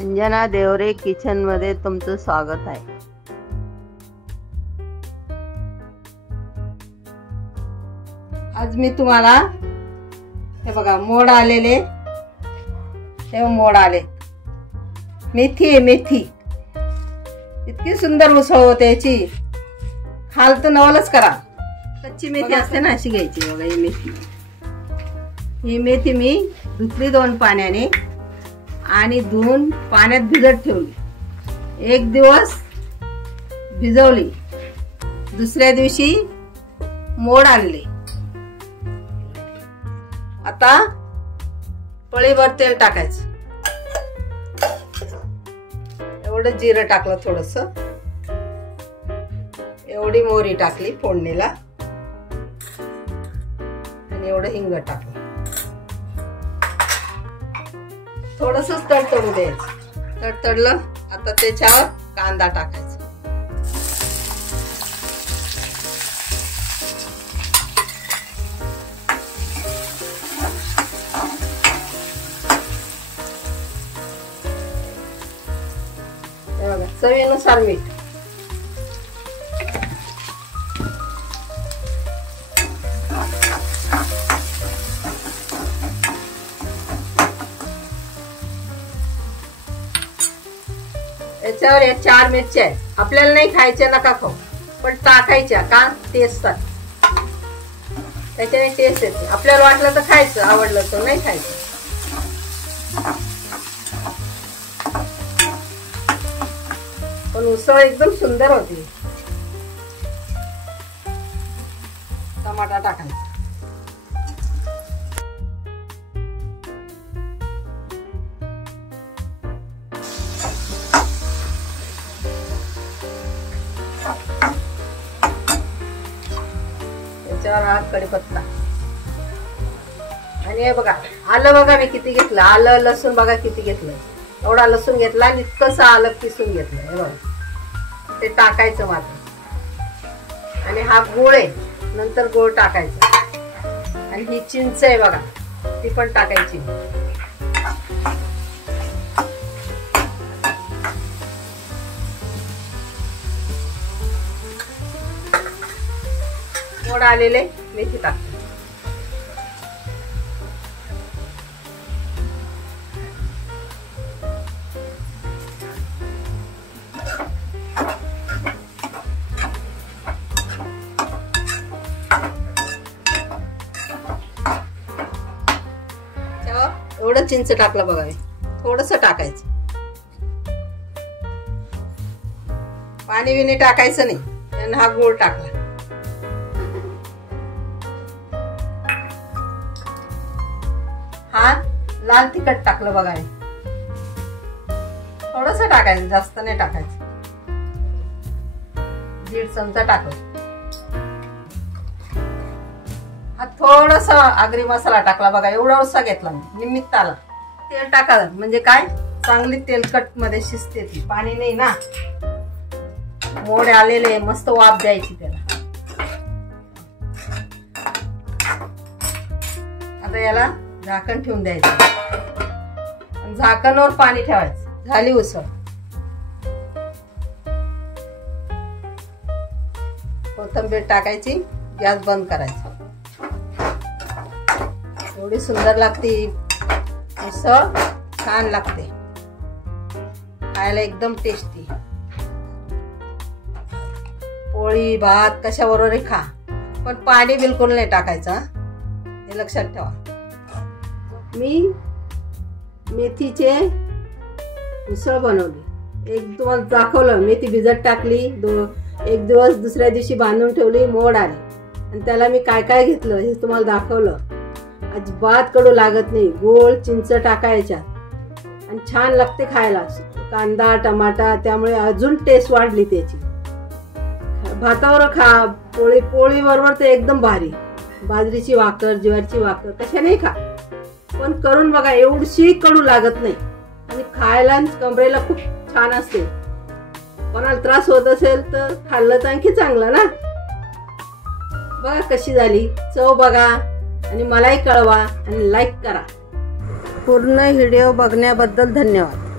Anjana Deore kitchen मध्ये तुमचं स्वागत आहे। आज मी तुम्हाला हे बघा मोड आलेले, हे मोड आले, मेथी आहे, मेथी इतकी सुंदर उसळ होते याची, खाल तर नवलच करा। कच्ची मेथी असते ना, अशी घ्यायची बघा। ही मेथी मी धुतली 2 पाण्याने आणि धुवून पाण्यात भिजत ठेवली। 1 दिवस भिजवली, दुसऱ्या दिवशी मोड आणले। आता पळीभर तेल टाकायचं, एवढं जिरं टाकलं, थोडस एवढी मोहरी टाकली फोडणीला आणि एवढं हिंग टाकलं। थोडंसंच तडतडू द्यायचं, तडतडलं आता त्याच्यावर कांदा टाकायचा। चवीनुसार मीठ, याच्यावर 4 मिरच्या आहेत। आपल्याला नाही खायच्या, नका खाऊ, पण टाकायच्या का टेस्ट साठी, त्याच्याने टेस्ट येते। आपल्याला वाटलं तर खायचं, आवडलं तर नाही खायचं। पण उसळ एकदम सुंदर होती। टमाटा टाकायचा, त्याच्यावर हा कढीपत्ता आणि हे बघा आलं, बघा मी किती घेतलं आलं, लसूण बघा किती घेतलं, एवढा लसूण घेतला आणि इतकंसं आलं किसून घेतलं, हे बघा ते टाकायचं मात्र। आणि हा गूळ आहे, नंतर गूळ टाकायचा। आणि ही चिंच आहे बघा, ती पण टाकायची। मोड आलेले मेथी टाकते, एवढं चिंच टाकलं बघा, थोडस टाकायचं, पाणी बिणी टाकायचं नाही। आणि हा गूळ टाकला, हा लाल तिखट टाकलं बघा, थोडस टाकायचं, जास्त नाही टाकायचं, 1.5 चमचा टाकलं। हा थोडासा आगरी मसाला टाकला बघा, एवढासा घेतला मी, निमित्त आला। तेल टाका, म्हणजे काय चांगली तेलकट मध्ये शिजते ती, पाणी नाही ना। मोड आलेले मस्त वाफ द्यायची त्याला। आता याला झाकण ठेवून द्यायचं, झाकणावर पाणी ठेवायचं। झाली उसळ, कोथिंबीर टाकायची, गॅस बंद करायचा। एवढी सुंदर लागते उसळ, छान लागते खायला, एकदम टेस्टी। पोळी भात कशाबरोबरही खा, पण पाणी बिलकुल नाही टाकायचं, हे लक्षात ठेवा। मी मेथीचे उसळ बनवली, एक तुम्हाला दाखवलं। मेथी भिजत टाकली, 1 दिवस, दुसऱ्या दिवशी बांधून ठेवली, मोड आली, आणि त्याला मी काय काय घेतलं हे तुम्हाला दाखवलं। अजिबात कडू लागत नाही, गोळ चिंच टाकायच्या आणि छान लागते खायला, कांदा टमाटा, त्यामुळे अजून टेस्ट वाढली त्याची। भातावर खा, पोळी बरोबर तर एकदम भारी। बाजरीची भाकर, ज्वारीची भाकर कशाने खा, पण करून बघा, एवढीशी कडू लागत नाही आणि खायला कमरेला खूप छान असते। कोणाला त्रास होत असेल तर खाल्लं तर आणखी चांगलं ना। बघा कशी झाली, चव बघा आणि मलाही कळवा आणि लाईक करा। पूर्ण व्हिडिओ बघण्याबद्दल धन्यवाद।